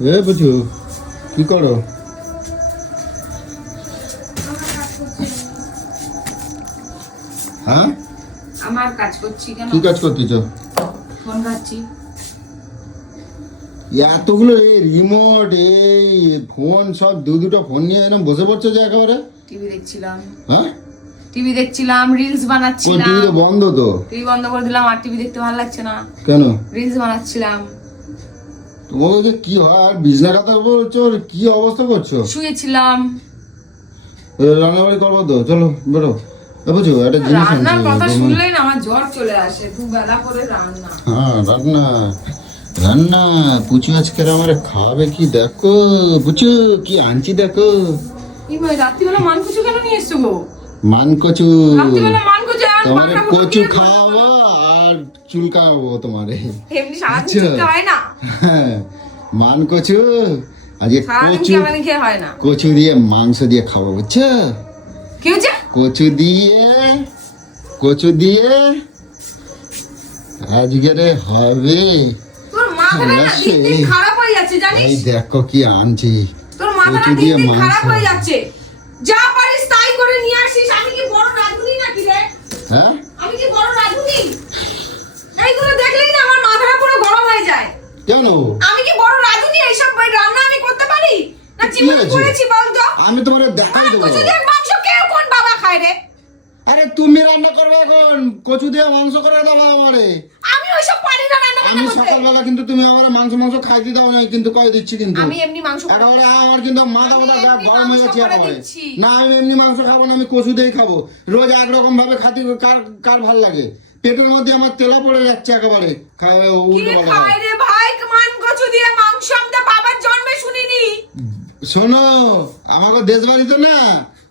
এ বুঝু কি করো? হ্যাঁ? আমার কাজ করছি কেন? কি কাজ করতেছ? ফোন ঘাটছি। এতগুলো এই রিমোট এই ফোন সব দু দুটো ফোন নিয়ে এরকম বসে পড়ছে যে একেবারে? টিভি দেখছিলাম। হ্যাঁ? টিভি দেখছিলাম রিলস বানাচ্ছিলাম। টিভি তো বন্ধ তো। টিভি বন্ধ করে দিলাম আর টিভি দেখতে ভালো লাগছে না। কেন? রিলস বানাচ্ছিলাম। তোমাকে যে কি হয়? আর বিছনা কথা বলছো কি অবস্থা করছ? শুয়েছিলাম। রান্নাবাড়ি করব তো চলো বেরো। বুঝো একটা জিনিস রান্নার কথা শুনলেই আমার জ্বর চলে আসে দুবেলা করে রান্না। হ্যাঁ রান্না। রান্না পুচু আজকের আমার খাবে কি দেখো পুচু কি আনছি দেখো। রাত্রিবেলা মান কুচু কেন নিয়ে এসছো গো? মান কচু তোমার কচু খাওয়াবো। আর চুল খাওয়াবো তোমারে। এমনি সারাদিন আচ্ছা। চিন্তা হয় না? হ্যাঁ মান কচু আজকে কচু হয় না। কচু দিয়ে মাংস দিয়ে খাব বুঝছ? কি হচ্ছে? কচু দিয়ে কচু দিয়ে আজকে রে হবে। হ্যাঁ। খারাপ হয়ে যাচ্ছে এই দেখো কি আনছি। তোর মাথাটা কচু দিন দিয়ে দিন মাংস। খারাপ হয়ে যাচ্ছে। যা পারিস তাই করে নিয়ে আসিস। আমি কি বড় রাঁধুনি নাকি রে? হ্যাঁ আমি কি বড় রাঁধুনি এইগুলো দেখলেই না আমার মাথাটা পুরো গরম হয়ে যায় কেন? আমি কি বড় রাঁধুনি এইসব রান্না আমি করতে পারি? না জীবন করেছি বলতো? আমি তোমার দেখাই দেবো। কচু দিয়ে মাংস কেউ কোন বাবা খায় রে? আরে তুমি রান্না করবে এখন। কচু দিয়ে মাংস করে দাও আমারে। আমি ওইসব পারি না রান্না আমি সকালবেলা কিন্তু তুমি আমার মাংস মাংস খাইতে দাও না কিন্তু কয়ে দিচ্ছি কিন্তু। আমি এমনি মাংস একেবারে আমার কিন্তু মাথা মাথা গা গরম হয়ে যাচ্ছে করে না আমি এমনি মাংস খাব না আমি কচু দিয়েই খাব। রোজ একরকম ভাবে খাতি কার কার ভালো লাগে? পেটের মধ্যে আমার তেলা পড়ে যাচ্ছে একেবারে। উল্টো পাল্টা খায় মান কচু দিয়ে মাংস আমি বাবার জন্মে শুনিনি। শোনো আমাকে দেশ বাড়ি তো না।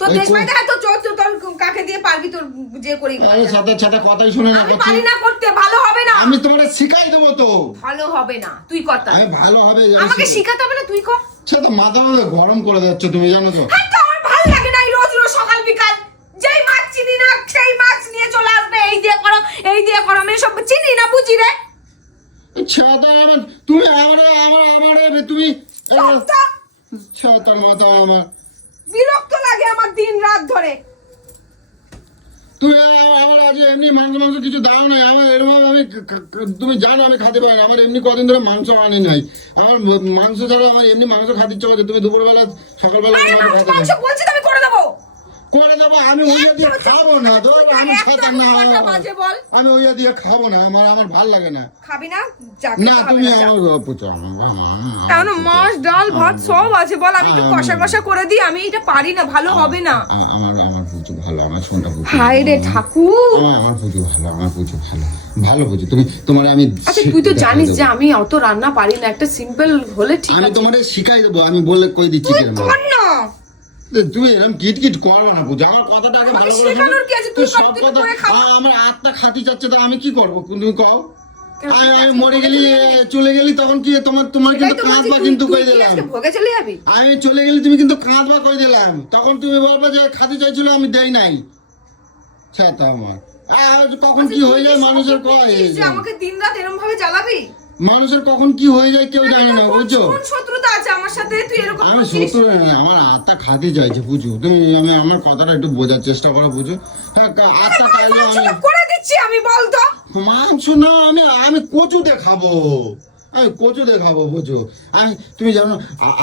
ওই দেশ বাড়িতে তো চোর তোর কাকে দিয়ে পারবি তোর যে করি আরে সাথে সাথে কথাই শুনে না আমি পারি না করতে ভালো হবে না। আমি তোমার শিখাই দেবো তো। ভালো হবে না তুই কথা আমি ভালো হবে আমাকে শিখাতে হবে না তুই কর। সে তো মাথা গরম করে যাচ্ছ তুমি জানো তো। হ্যাঁ তো আমার ভালো লাগে না এই রোজ রোজ সকাল বিকাল। যেই মাছ চিনি না সেই মাছ নিয়ে চলে আসবে। এই দিয়ে করো এই দিয়ে করো আমি সব চিনি না বুঝি রে? ছাতা আমার তুমি আমার আমার আমার তুমি ছাতার মাথা আমার। বিরক্ত লাগে আমার দিন রাত ধরে। তুমি আমার আজ এমনি মাংস মাংস কিছু দাও নাই আমার এরকম আমি তুমি জানো আমি খেতে পারি আমার এমনি কদিন ধরে মাংস আনি নাই। আমার মাংস ছাড়া আমার এমনি মাংস খাতে ইচ্ছা করছে তুমি দুপুরবেলা সকালবেলা মাংস খাতে বলছি আমি করে দেবো। করে দেবো আমি ওই দিয়ে খাব না আমি না? আমি ওই দিয়ে খাব না আমার আমার ভালো লাগে না। খাবি না না তুমি আমার কারণ মাছ ডাল ভাত সব আছে বল আমি একটু কষা কষা করে দিই আমি এটা পারি না ভালো হবে না। আমার আমার ভালো আমার রে ঠাকুর! আমার ভালো আমার ভালো ভালো তুমি তোমার আমি আচ্ছা তুই তো জানিস যে আমি অত রান্না পারি না একটা সিম্পল হলে ঠিক আমি তোমার শিখাই দেবো আমি বলে কই দিচ্ছি কর না তুমি এরকম কিট কিট করো না পুজো আমার কথাটা আগে ভালো করে শেখানোর কি আছে? তুই তো সব কথা আমার আত্মা খাতি চাচ্ছে তো আমি কি করব? তুমি কও। আমি আমি মরে গেলি চলে গেলি তখন কি তোমার তোমার কিন্তু কাঁদবা কিন্তু কই দিলাম। ভোগে চলে যাবি? আমি চলে গেলি তুমি কিন্তু কাঁদবা কই দিলাম। তখন তুমি বলবে যে খাতি চাইছিল আমি দেই নাই। ছাতা আমার। আর কখন কি হয়ে যায় মানুষের কয়? আমাকে দিন রাত এরকম ভাবে জ্বালাবি? মানুষের কখন কি হয়ে যায় কেউ জানে না বুঝছ? কোন শত্রুতা আছে আমার সাথে? তুই এরকম আমি শত্রু না আমার আত্মা খাতে চাইছে বুঝো তুমি আমি আমার কথাটা একটু বোঝার চেষ্টা করো বুঝো হ্যাঁ আত্মা খাইলে আমি করে দিচ্ছি আমি বলতো। মাংস না আমি আমি কচুতে খাব। আমি কচুতে খাব বুঝো আমি তুমি জানো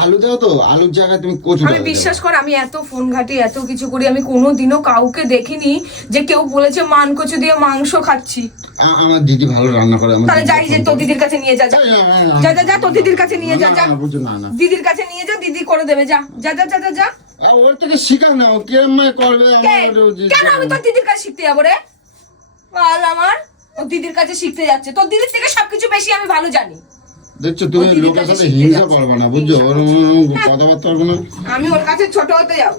আলু দাও তো আলুর জায়গায় তুমি কচু আমি বিশ্বাস কর আমি এত ফোন ঘাটি এত কিছু করি আমি কোনোদিনও কাউকে দেখিনি যে কেউ বলেছে মান কচু দিয়ে মাংস খাচ্ছি। আমার দিদি ভালো রান্না করে তাহলে যাই যে তোর দিদির কাছে নিয়ে যা যা। না, না, না, যা যা যা তোর দিদির কাছে নিয়ে যা যা। না, না না। দিদির কাছে নিয়ে যা দিদি করে দেবে যা যা যা যা যা ওর থেকে শিখা নাও কেমন করবে কেন আমি তোর দিদির কাছে শিখতে যাব রে? আমার ও দিদির কাছে শিখতে যাচ্ছে। তোর দিদির থেকে সবকিছু বেশি আমি ভালো জানি। দেখছ তুমি লোকের সাথে হিংসা। করবে না বুঝছ? ওরম কথাবার্তা করব না। আমি ওর কাছে ছোট হতে যাব।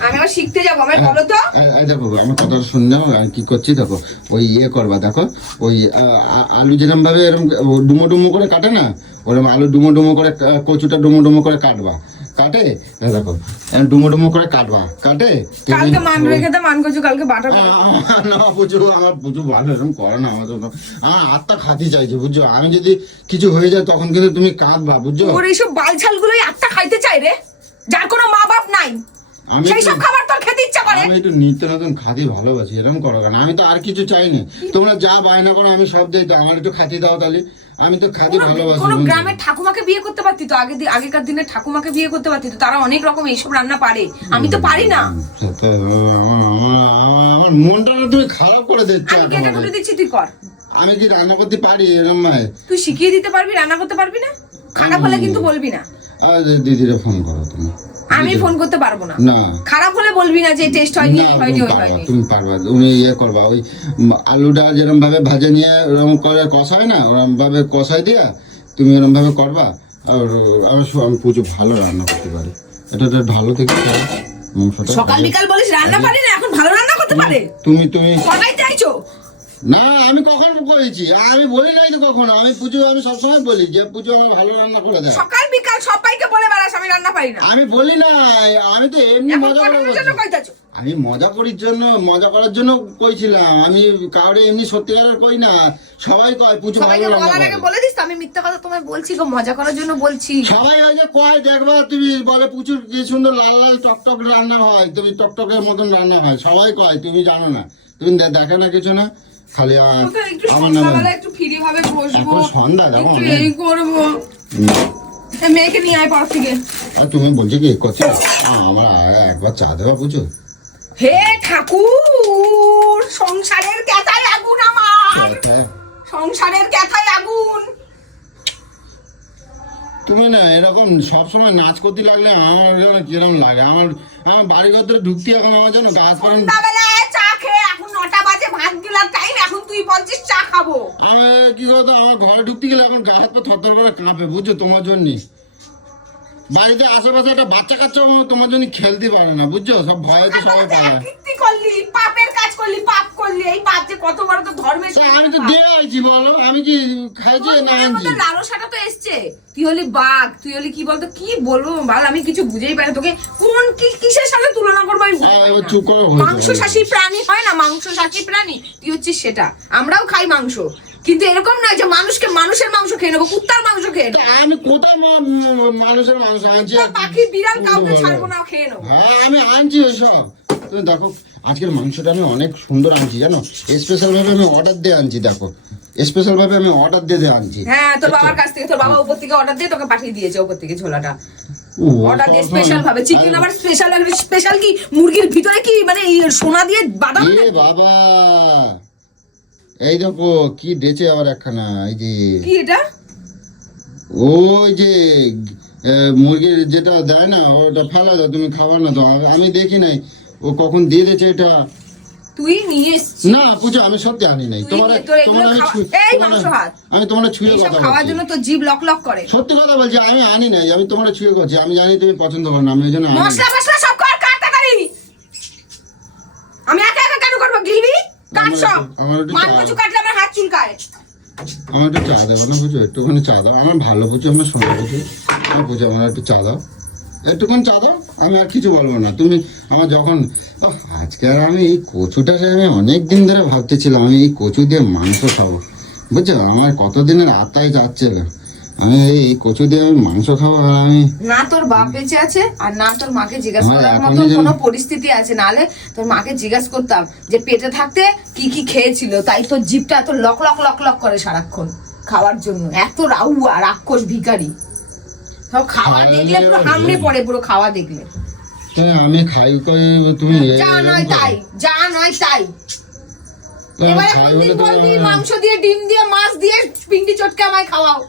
আমি আবার শিখতে যাব। আমায় বলো তো। এই- এই দেখো আমার কথা শুনে যাও আর কি করছি দেখো ওই ইয়ে করবা দেখো ওই আলু যেরকম ভাবে এরকম ডুমো ডুমো করে কাটে না ওরকম আলু ডুমো ডুমো করে কচুটা ডুমো ডুমো করে কাটবা। কাটে? দেখো ডুমো ডুমো করে কাটবা। কাটে? কালকে মান রেখে দে মান করছ কালকে বাটা না বুঝো আমার বুঝো ভালো এরকম করে না আমার তো আমার আত্মা খাতি চাইছে বুঝছ? আমি যদি কিছু হয়ে যায় তখন কিন্তু তুমি কাঁদবা বুঝছ? ওর এইসব বালছাল গুলোই আত্মা খাইতে চাই রে যার কোনো মা বাপ নাই। আমি সেই সব খাবার তোর খেতে ইচ্ছা করে। আমি একটু নিত্য নতুন খাতি ভালোবাসি এরকম করো কেন? আমি তো আর কিছু চাইনি। তোমরা যা বায়না করো আমি সব দিই তো আমার একটু খাতি দাও তাহলে। আমি তো কোনো- ভালোবাসি কোনো গ্রামের ঠাকুমাকে বিয়ে করতে পারতি তো আগে আগেকার দিনে ঠাকুমাকে বিয়ে করতে পারতি তো তারা অনেক রকম এইসব রান্না পারে আমি তো পারি না আমার- মনটা না তুমি খারাপ করে দিচ্ছ আমি কেটে কুটে দিচ্ছি তুই কর আমি কি রান্না করতে পারি এরম ভাই তুই শিখিয়ে দিতে পারবি রান্না করতে পারবি না খারাপ হলে কিন্তু বলবি না আর দিদিরে ফোন করো তুমি আমি ফোন করতে পারব না। না। খারাপ হলে বলবি না যে টেস্ট হয়নি হয়নি হয়নি তুমি পারবা। তুমি ইয়ে করবা ওই আলুটা যেরকম ভাবে ভাজে নিয়ে ওরকম করে কষায় না ওরকম ভাবে কষাই দিয়া তুমি ওরকম ভাবে করবা। আর আমি আমি প্রচুর ভালো রান্না করতে পারি। এটা তো ভালো থেকে সকাল বিকাল বলিস রান্না পারি না এখন ভালো রান্না করতে পারে? তুমি তুমি কটাই চাইছো? না আমি কখন করেছি? আমি বলি নাই তো কখনো আমি পুজো আমি সবসময় বলি যে পুজো আমার ভালো রান্না করে দেয়। সকাল বিকাল সবাইকে বলে আমি রান্না পারি না। আমি বলি নাই আমি তো এমনি মজা করে বলছি। আমি মজা করির জন্য মজা করার জন্য কইছিলাম। আমি কাউরে এমনি সত্যিকারের কই না। সবাই কয় পুজো ভালো বলার আগে বলে দিস তো আমি মিথ্যা কথা তোমায় বলছি গো মজা করার জন্য বলছি। সবাই ওই যে কয় দেখবা তুমি বলে প্রচুর কি সুন্দর লাল লাল টকটক রান্না হয় তুমি টকটকের মতন রান্না হয়। সবাই কয় তুমি জানো না। তুমি দেখো না কিছু না খালি আমার একটু ফ্রি ভাবে বসবো এখন সন্ধ্যা দেখো এই করব। মেয়েকে নিয়ে আয় পর থেকে। আর তুমি বলছি কি করছ আমার একবার চা দেবা বুঝো হে ঠাকুর সংসারের ক্যাথায় আগুন আমার? সংসারের ক্যাথায় আগুন? তুমি না এরকম সবসময় নাচ করতে লাগলে আমার যেন কিরম লাগে। আমার আমার বাড়ি ঘর ধরে ঢুকতে এখন আমার যেন গাছ পালন সন্ধ্যাবেলায় চা খেয়ে এখন নটা বাজে ভাত গিলার তুই বলছিস চা খাব। আমি কি কথা আমার ঘরে ঢুকতে গেলে এখন গা হাত পা থরথর করে কাঁপে, বুঝছ, তোমার জন্যে। বাড়িতে আশেপাশে একটা বাচ্চা কাচ্চা তোমার জন্য খেলতে পারে না বুঝছ? সব ভয়তে সবাই পারে করলি পাপের কাজ করলি পাপ করলি এই পাপ যে কত বড় তো ধর্মের তা আমি তো দিয়ে আইছি বলো। আমি কি খাইছি না আনছি? লালসাটা তো এসছে। তুই হলি বাঘ তুই হলি কি বলতো কি বলব ভালো আমি কিছু বুঝেই পারি তোকে কোন কি কিসের সাথে তুলনা করব আমি। চুপ করে মাংসশাসী প্রাণী হয় না মাংসশাসী প্রাণী। তুই হচ্ছিস সেটা। আমরাও খাই মাংস। কিন্তু এরকম নয় যে মানুষকে মানুষের মাংস খেয়ে নেব কুত্তার মাংস খেয়ে নেব। আমি কোথায় মানুষের মাংস আনছি? পাখি বিড়াল কাউকে ছাড়বো না খেয়ে নেব। হ্যাঁ আমি আনছি ওইসব তুমি দেখো আজকের মাংসটা আমি অনেক সুন্দর আনছি জানো? স্পেশাল ভাবে আমি অর্ডার দিয়ে আনছি দেখো। স্পেশাল ভাবে আমি অর্ডার দিয়ে দিয়ে আনছি। হ্যাঁ তোর বাবার কাছ থেকে তোর বাবা উপর থেকে অর্ডার দিয়ে তোকে পাঠিয়ে দিয়েছে উপর থেকে ঝোলাটা। অর্ডার দিয়ে স্পেশাল ভাবে। চিকেন আবার স্পেশাল স্পেশাল কি? মুরগির ভিতরে কি মানে সোনা দিয়ে বাদাম বাবা! এই দেখো কি ডেচে আবার একখানা এই যে কি এটা? ওই যে মুরগির যেটা দেয় না ওটা ফেলা দাও তুমি খাবার না তো আমি- দেখি নাই ও কখন দিয়ে দিয়েছে এটা। তুই নিয়ে না পুজো আমি সত্যি আনি নাই। তোমার তোমার আমি এই তোমার- মাংস ভাত। আমি তোমার ছুঁয়ে কথা খাওয়ার জন্য তো জিভ লক লক করে। সত্যি কথা বলছি আমি আনি নাই আমি তোমার ছুঁয়ে করছি আমি জানি তুমি পছন্দ করো না আমি ওই জন্য মশলা মশলা সব কর কাট তাড়াতাড়ি আমি একা একা কেন করব একটু মান চা- কচু কাটলে আমার হাত চুলকায়। আমার একটু চা দেবো না বুঝো একটুখানি চা দাও। আমার ভালো বুঝো আমার শোনা বুঝো। আমার বুঝো আমার একটু চা দাও। একটুখানি চা দাও আমি আর কিছু বলব না। তুমি আমার যখন আজকে আর আমি এই কচুটাকে আমি অনেক দিন ধরে ভাবতেছিলাম আমি এই কচু দিয়ে মাংস খাব। বুঝছ? আমার কতদিনের আত্মায় যাচ্ছে আমি এই কচু দিয়ে আমি মাংস খাব আর আমি না তোর বাপ বেঁচে আছে আর না তোর মাকে জিজ্ঞাসা করার মতো কোনো পরিস্থিতি আছে। নালে তোর মাকে জিজ্ঞাসা করতাম যে পেটে থাকতে কি কি খেয়েছিল? তাই তোর জিভটা এত লক লক লক লক করে সারাক্ষণ খাওয়ার জন্য। এত রাউয়া রাক্ষস ভিখারি। সব খাওয়া দেখলে পুরো হামড়ে পড়ে পুরো খাওয়া দেখলে। আমি খাই কই তুমি যা নয় তাই যা নয় তাই। এবারে কোনদিন বলবি মাংস দিয়ে ডিম দিয়ে মাছ দিয়ে পিন্ডি চটকে আমায় খাওয়াও।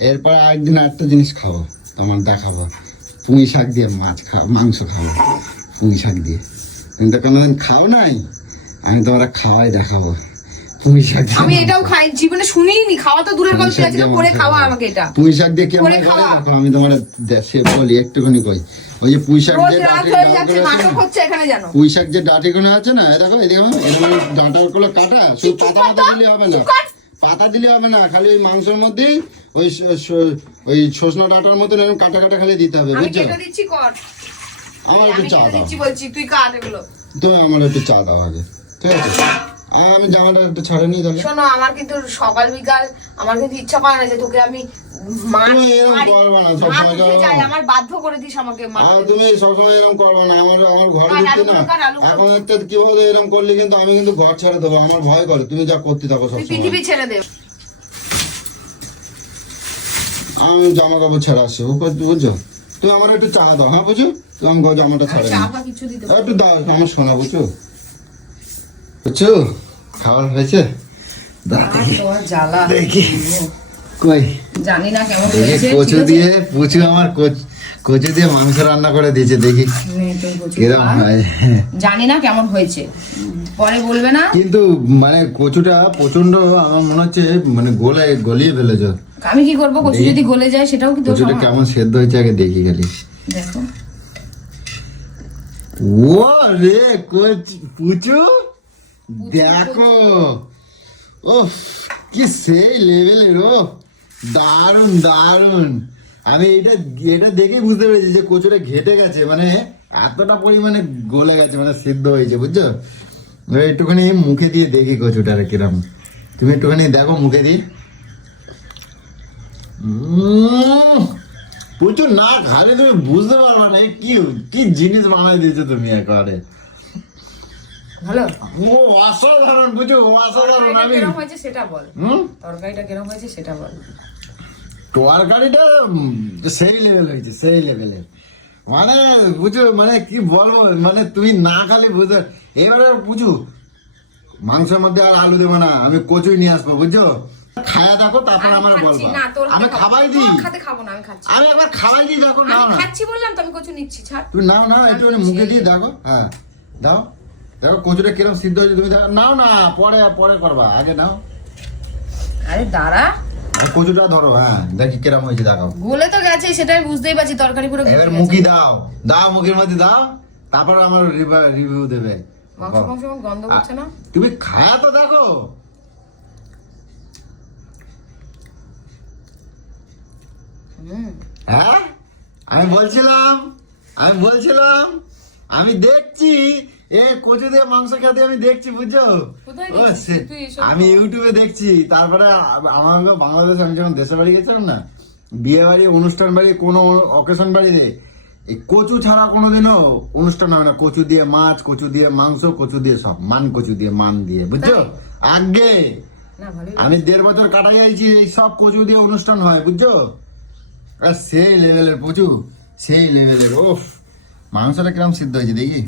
এরপর একদিন একটা জিনিস খাব তোমার দেখাবো। পুঁই শাক দিয়ে মাছ খাও মাংস খাব পুঁই শাক দিয়ে। তুমি তো কোনোদিন খাও নাই? আমি তোমার খাওয়াই দেখাবো। পুঁই শাক আমি এটাও খাই জীবনে শুনিনি খাওয়া তো দূরের কথা শাক আছে করে খাওয়া আমাকে এটা। পুঁই শাক দিয়ে কেমন করে। দেখো আমি তোমার দেশে বলি একটুখানি কই। ওই যে পুঁই শাক দিয়ে ডাঁটি- ডাঁটি হচ্ছে এখানে জানো পুঁই শাক যে ডাঁটিগুলো আছে না দেখো এদিকে এরকম ডাঁটাগুলো কাটা শুধু পাতা পাতা দিলে হবে না। পাতা দিলে হবে না খালি ওই মাংসের মধ্যে ওই ওই সজনা ডাটার মতন এরকম কাটা কাটা খালি দিতে হবে বুঝছ? কেটে দিচ্ছি কর। আমার একটু চা দাও। বলছি তুই কাট এগুলো। তুমি আমার একটু চা দাও আগে ঠিক আছে? আর আমি জামাটা একটু ছাড়ে নিই তাহলে। শোনো আমার কিন্তু সকাল বিকাল আমার কিন্তু ইচ্ছা করে না যে তোকে আমি তুমি এরকম মারি- না, সবসময় উঠে আমার বাধ্য করে দিস আমাকে আর তুমি সবসময় এরকম করবে না আমার আমার ঘর ঢুকতে না। কাট, আলু কাট। এখন একটা কি হলো এরকম করলে কিন্তু আমি কিন্তু ঘর ছেড়ে দেবো আমার ভয় করে তুমি যা করতে থাকো সবসময়। পৃথিবী ছেড়ে দে। আমি জামা কাপড় ছেড়ে আসছি ও বুঝছ তুমি আমার একটু চা দাও হ্যাঁ বুঝছ তুমি আমি জামাটা ছাড়ে একটু দাও আমার শোনা বুঝছ বুঝছ খাবার হয়েছে? দেখি। কই? জানি না কেমন হয়েছে কচু দিয়ে পুচু আমার কচ- কচু দিয়ে মাংস রান্না করে দিয়েছে দেখি। কিরম হয়? জানি না কেমন হয়েছে। পরে বলবে না? কিন্তু মানে কচুটা প্রচণ্ড আমার মনে হচ্ছে মানে গোলে গলিয়ে ফেলেছ। আমি কি করব? কচু যদি গলে যায় সেটাও কি দোষ কচুটা? কেমন সেদ্ধ হয়েছে আগে দেখি খালি। দেখো। ও রে কোচ পুচু দেখো। ও কি সেই লেভেলের ও দারুণ দারুণ আমি এটা এটা দেখে বুঝতে পেরেছি যে কচুটা ঘেটে গেছে মানে এতটা পরিমাণে গলে গেছে মানে সিদ্ধ হয়েছে বুঝছ? একটুখানি মুখে দিয়ে দেখি কচুটার কিরম। তুমি একটুখানি দেখো মুখে দিয়ে। প্রচুর না খালে তুমি বুঝতে পারবে না কি কি জিনিস বানাই দিয়েছ তুমি একেবারে। ভালো? ও অসাধারণ বুঝো অসাধারণ আমি কিরম হয়েছে সেটা বল। হুম? তরকারিটা কিরম হয়েছে সেটা বল। তরকারিটা সেই লেভেল হয়েছে সেই লেভেলের মানে বুঝো মানে কি বলব মানে তুমি না খালি বুঝতে এবারে বুঝু মাংসের মধ্যে আর আলু দেবো না আমি কচুই নিয়ে আসব বুঝছ? খায়া দেখো তারপর আমার বলব। না তোর আমি খাবাই দিই। খাতে খাব না আমি খাচ্ছি। একবার খাবাই দিই দেখো নাও আমি খাচ্ছি বললাম তো আমি কচু নিচ্ছি ছাড়। নাও না একটু মুখে দিয়ে দেখো হ্যাঁ দাও। দেখো কচুটা কিরম সিদ্ধ হয়েছে তুমি নাও না পরে পরে করবা আগে নাও। আরে দাঁড়া। কচুটা ধরো হ্যাঁ দেখি কিরম হয়েছে দেখাও। গলে তো গেছে সেটা আমি বুঝতেই পারছি তরকারি পুরো এবার মুখি দাও দাও মুখের মধ্যে দাও তারপর আমার রিভিউ দেবে। মাংস মাংস গন্ধ করছে না? তুমি খায়া তো দেখো হ্যাঁ? আমি বলছিলাম আমি বলছিলাম আমি দেখছি এ কচু দিয়ে মাংস খেতে আমি দেখছি বুঝছ? আমি ইউটিউবে দেখছি তারপরে আ- আমার বাংলাদেশে আমি যখন দেশের বাড়ি গেছিলাম না বিয়ে বাড়ি অনুষ্ঠান বাড়ি কোনো অকেশন বাড়িতে এই কচু ছাড়া কোনোদিনও অনুষ্ঠান হয় না। কচু দিয়ে মাছ কচু দিয়ে মাংস কচু দিয়ে সব মান কচু দিয়ে মান দিয়ে বুঝছ? আগে আমি দেড় বছর কাটা গেছি এই সব কচু দিয়ে অনুষ্ঠান হয় বুঝছ? সেই লেভেলের প্রচুর সেই লেভেলের ওফ। মাংসটা কিরম সিদ্ধ হয়েছে দেখি।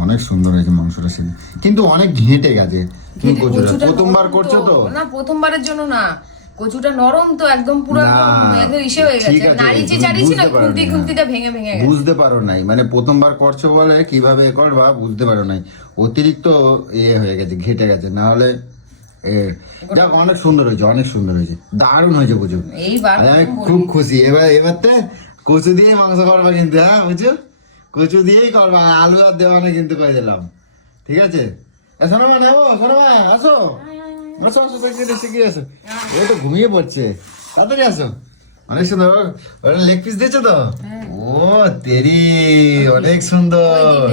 অনেক সুন্দর হয়েছে মাংসটা সিদ্ধ। কিন্তু অনেক ঘেঁটে গেছে। প্রথমবার করছ তো। না প্রথমবার জন্য না। কচুটা নরম তো একদম পুরো একদম ইসে হয়ে গেছে। আছে, নাড়িয়ে না খুন্তি। খুন্তিটা ভেঙে ভেঙে গেছে। বুঝতে পারো নাই। মানে প্রথমবার করছ বলে কীভাবে করবা বুঝতে পারো নাই। অতিরিক্ত ইয়ে হয়ে গেছে ঘেটে গেছে। না হলে যাক অনেক সুন্দর হয়েছে অনেক সুন্দর হয়েছে। দারুণ হয়েছে বুঝো আমি খুব খুশি। এবার এবার তো কচু দিয়ে মাংস করবা কিন্তু হ্যাঁ বুঝছ? কচু দিয়েই করবা আলু আর দেওয়া না কিন্তু করে দিলাম। ঠিক আছে? এ, শোনো মা নেব শোনো আসো আসো আসো কি আসো ও তো ঘুমিয়ে পড়ছে। তাড়াতাড়ি আসো। অনেক সুন্দর। ওটা লেগ পিস দিয়েছ তো? ও তেরি অনেক সুন্দর।